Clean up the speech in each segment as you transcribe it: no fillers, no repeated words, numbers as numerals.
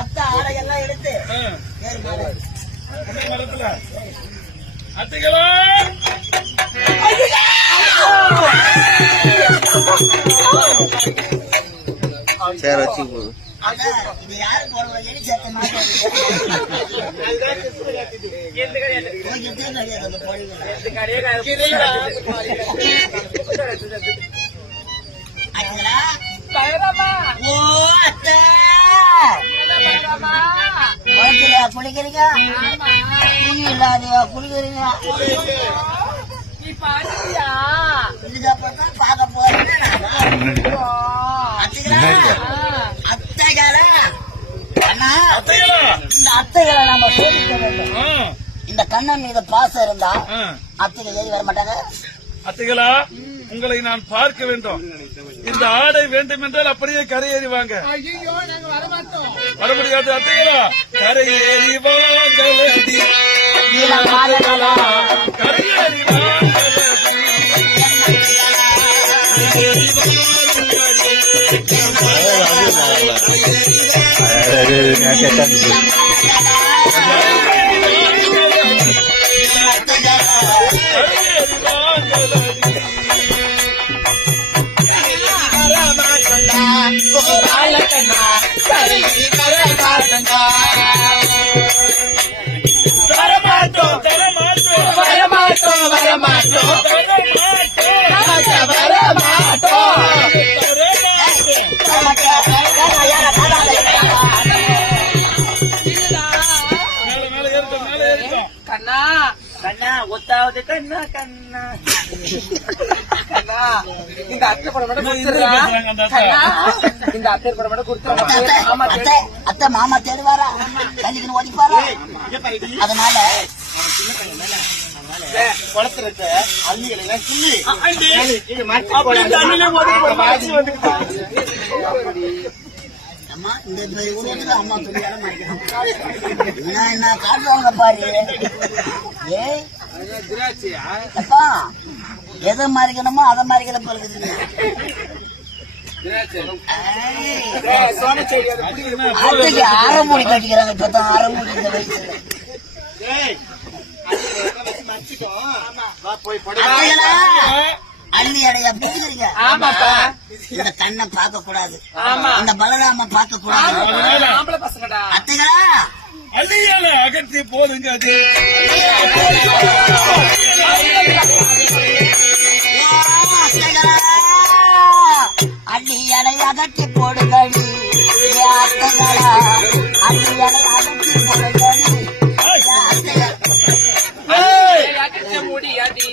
அத்தை ஆடையெல்லாம் எடுத்து அத்தைகளா சேர வச்சு போகுது. இது யாரு போடுற எலி சேர்த்த குளிக்கிறீங்க குழி இல்லாதையா குளிக்கிறீங்க இதுக்கப்புறம் பார்க்க போறீங்க இந்த அத்தைகளை நாம சோதிக்க வேண்டும். இந்த கண்ணன் மீது பாசம் இருந்தா அத்தைகள் ஏறி வர மாட்டாங்க. அத்தைகளா உங்களை நான் பார்க்க வேண்டும். இந்த ஆடை வேண்டும் என்றால் அப்படியே கரையேறிவாங்க. வர முடியாது அத்தைகளா. கரையேறி வாங்கலடி கரையேறி கண்ணா கண்ணா ஒத்தாவது கண்ணா கண்ணா கண்ணா இந்த அத்தை படம் மட்டும் இந்த அத்தை படம் மட்டும் கொடுத்து அத்தை மாமா தேடுவாரா கல்லிக்கு ஓடிப்பாரா. அதனால குளத்துல அள்ளிகளை சொல்லி அம்மா இந்த உருவத்துக்கு அம்மா சொல்லி என்ன காட்டுவாங்க பாரு. அப்பா எதை மாறிக்கணுமோ அதை மாறிக்கிற பழகுது. அதுக்கு ஆரம்பூடி கட்டிக்கிறாங்க. இப்பதான் ஆரம்பூடி இந்த வயசுல அள்ளி அடையா பிடிக்கிறீங்க. இந்த கண்ணை பார்க்க கூடாது, இந்த பலராம பார்க்க கூடாது. அத்தைகளா அள்ளியால அகற்றி போதுங்க. அது அள்ளியலை அகற்றி போடுங்கடி அத்தைகளா. அள்ளியலை அகற்றி போடுங்கடி முடியாது.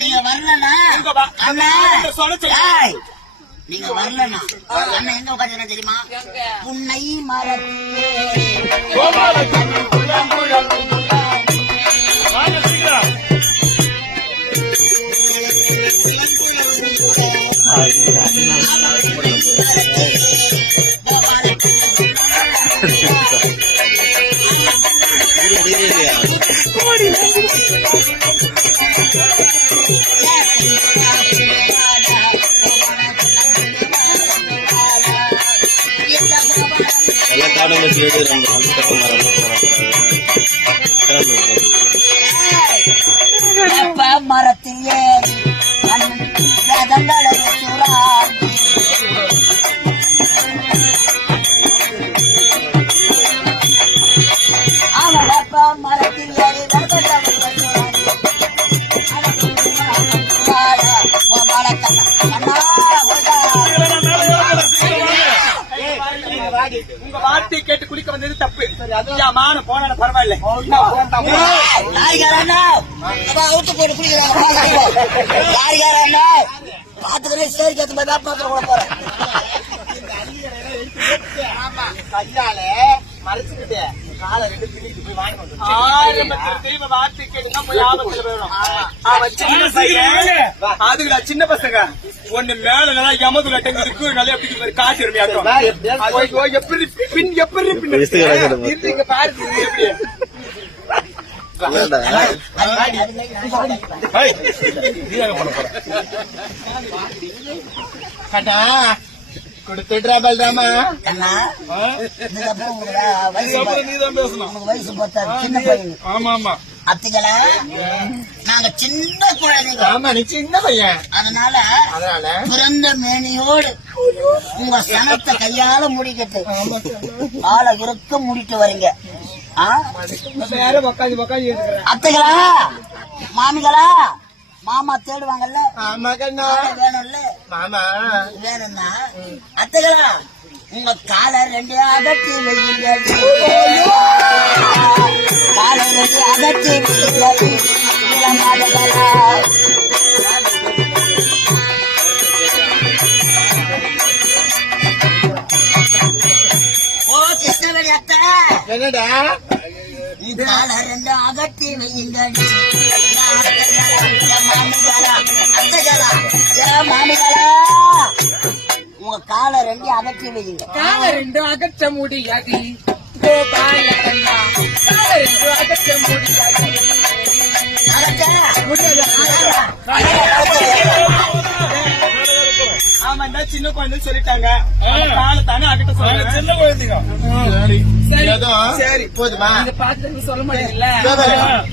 நீங்க வரலன்னா நீங்க வரலன்னா அண்ணன் எங்க உட்காந்து தெரியுமா? புன்னை மரத்தில் ஏறி அவளப்பா மரத்தில் ஏறி உங்க வார்த்தை கேட்டு குளிக்க வந்தது தப்பு. ஐயா, மான போன பரவாயில்ல. யாருக்காரண்ணா அவுத்து போட்டு குடிக்கிறாங்க. யாருக்காரண்ணா பாத்துக்கிறேன். சரி கேத்து மாதிரி பாத்திரம் கூட போறேன். கையால மறைச்சுக்கிட்டு காலை ரெண்டு பிடிக்கு போய் வாங்கி திரும்ப வார்த்தை கேட்டுதான் போய் ஆபத்துல போயிடும். அவன் சின்ன பையன், அதுல சின்ன பசங்க ஒண்ணு மேல யமதுல டெங்குக்கு நல்லா எப்படி காசு இருமையாட்டும். எப்படி பின் எப்படி பின் பாரு எப்படி கட்டா கொடுத்துட்றா பல்ராமா. கண்ணா இதுக்கப்புறம் நீதான் பேசணும். உங்களுக்கு வயசு பார்த்தா சின்ன பையன். ஆமா ஆமா. அத்திகளா நாங்க சின்ன குழந்தைங்க. ஆமா, நீ சின்ன பையன். அதனால பிறந்த மேனியோடு உங்க சனத்தை கையால முடிக்கிட்டு காலை இறுக்க முடிட்டு வரீங்க. அத்தைகளா மாமிகளா மாமா தேடுவாங்கல்ல. ஆமா கண்ணா வேணும்ல. மாமா வேணும்னா அத்தைகளா உங்க காலை ரெண்டு அகற்றி வைங்க. காலை ரெண்டு அகற்றி வைங்க. ஓ கிருஷ்ணவேணி அத்தை, என்னடா காலை ரெண்டு அகற்றி வைங்க. மாமிகளா உங்க காலை ரெண்டு அகற்றி வைங்க. காலை ரெண்டு அகற்ற முடியாது. காலை ரெண்டு அகற்ற முடியாது. ஆமா, இந்த சின்ன குழந்தை சொல்லிட்டாங்க. காலை தானே அகட்ட சொல்லுங்க. சின்ன குழந்தைங்க. சரி போதுமா? இந்த பாத்து சொல்ல மாட்டீங்கல்ல.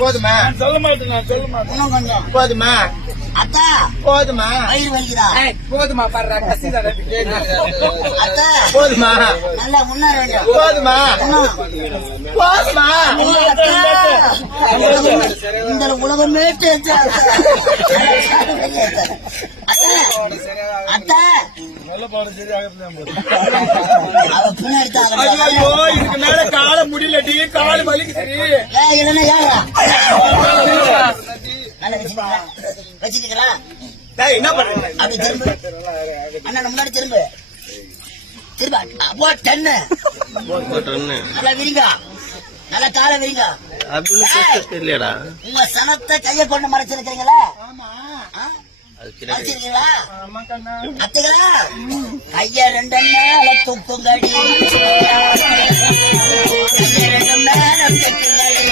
போதுமா? சொல்ல மாட்டேன், நான் சொல்ல மாட்டேன். இன்னும் கொஞ்சம் போதுமா? அத்தா போதுமா? வயிறு வலிக்குதா? போதுமா பாடுறா கசிதான அத்தா போதுமா? நல்லா முன்னேற வேண்டும். போதுமா? போதுமா? இந்த உலகமே அத்தா நல்ல பாடம் சரியாக அவ பின்னாடி ஐயோ, இதுக்கு மேல கால முடியலடி, கால் வலிக்குது. இல்லன்னா யாரா நல்லா வச்சுக்கிறா. என்ன பண்றீங்க? அப்படி திரும்ப அண்ணா முன்னாடி திரும்ப அப்போ டென்னு நல்லா விரிங்க. நல்லா காலை விரிங்க. தெரியலடா. உங்க சனத்தை கையை கொண்டு மறைச்சிருக்கிறீங்களா? மறைச்சிருக்கீங்களா? அத்தைகளா கைய ரெண்டு மேல தூக்குங்கடி. கைய ரெண்டு மேல தூக்குங்கடி.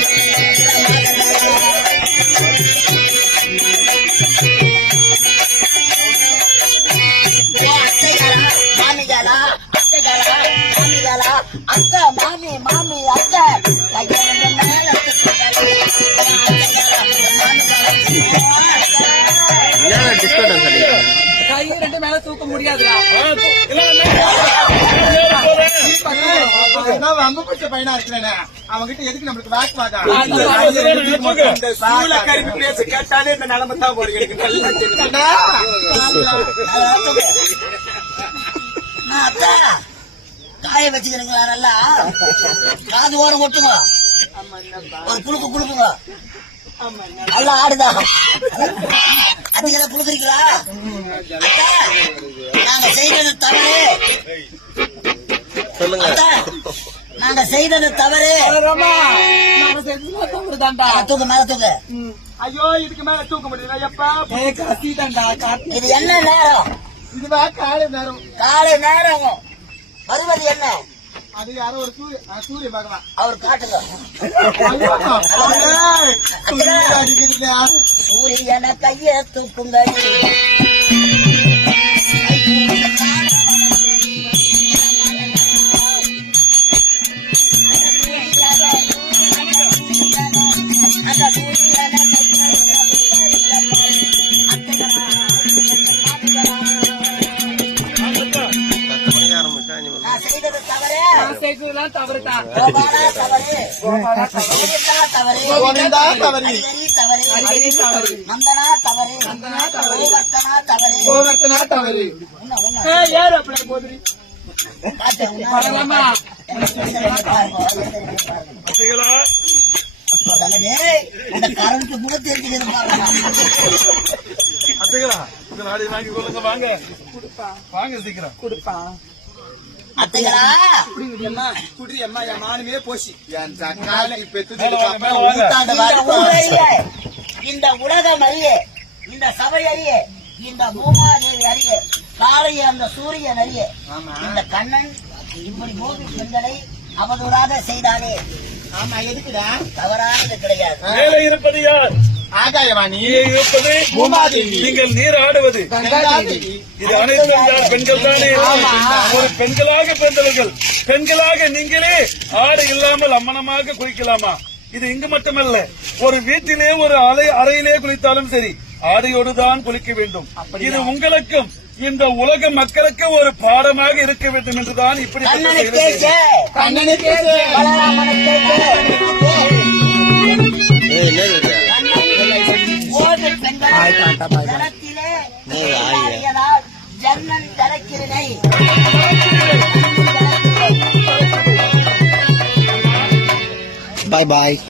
மாமிகளா அத்தைகளா மாமிகளா அத்தை மாமி மாமி அத்தை கைய ரெண்டு மேல தூக்குங்கடி. கையை ரெண்டு மேல தூக்க முடியாதுடா. அம்மா பிடிச்ச பையனா இருக்கிறேன். அவங்கிட்ட எதுக்கு நம்மளுக்கு வாக்கு வாதம்? கருப்பி பேச கேட்டாலே இந்த நிலைமை தான் போறீங்க. எனக்கு நல்லா தெரியும். அத்தா காய வச்சுக்கிறீங்களா? நல்லா காது ஓரம் கொட்டுங்க. ஒரு குழுக்கு குழுக்குங்க. நல்லா ஆடுதா? அதிகம் குழுக்குறீங்களா? அத்தா நாங்க செய்தது தவறு. சொல்லுங்க. அத்தா நாங்க செய்தது தவறு. தவறுதான்டா. தூக்கு மேல தூக்கு. ஐயோ, இதுக்கு மேல தூக்க முடியல. எப்பா கசிதான்டா. இது என்ன நேரம்? இதுவா காலை நேரம்? காலை நேரம். வருவது என்ன? அது யாரோ ஒரு சூரிய பகவான். அவர் காட்டுங்க. சூரியன கைய தூக்குங்கடி. செய்ததெல்லாம் தவறுடா. கோபாலா தவறு. கோவிந்தா தவறு. ஹரிஹரி தவறு. நந்தனா தவறு. கோவர்த்தனா தவறு. கோவர்த்தனா தவறு. ஏறு அப்படி போதுரி. வரலாமா? பார்த்தீங்களா? அந்த கரண்ட் கூட தெரிஞ்சுக்கிறது பாருங்க. அத்தைகளா, இந்த நாடி வாங்கி கொள்ளுங்க, வாங்க வாங்க சீக்கிரம். கொடுப்பா அத்தைகளா குடி அம்மா என் மானமே போச்சு என் சக்கால மேல வாங்க, மேல வாங்க. இந்த ஊர் அறிய, இந்த உலகம் அறிய, இந்த சபை அறிய, இந்த பூமாதேவி அறிய, காலைய அந்த சூரியன் அறிய, இந்த கண்ணன் இப்படி பூமி பெண்களை அவதூறாக செய்தாலே ஆமா எதுக்குடா தவறானது கிடையாது. மேலே இருப்பது யார்? ஆகாயவாணி நீ இருப்பது பூமாதேவி. நீங்கள் நீர் ஆடுவது கங்காதேவி. இது அனைத்தும் யார்? பெண்கள் தானே. ஒரு பெண்களாக பிறந்தவர்கள், பெண்களாக நீங்களே ஆடை இல்லாமல் அம்மனமாக குளிக்கலாமா? இது இங்கு மட்டுமல்ல, ஒரு வீட்டிலே ஒரு அறையிலே குளித்தாலும் சரி ஆடையோடு தான் குளிக்க வேண்டும். இது உங்களுக்கும் இந்த உலக மக்களுக்கு ஒரு பாடமாக இருக்க வேண்டும் என்றுதான் இப்படி கண்ணனை கேட்க, கண்ணனை கேட்க. பலராமனை கேட்க, ஓடு பெண்களை ஜலத்திலே நீராடியதால் ஜன்னன் திறக்கிறனை. பாய் பாய்.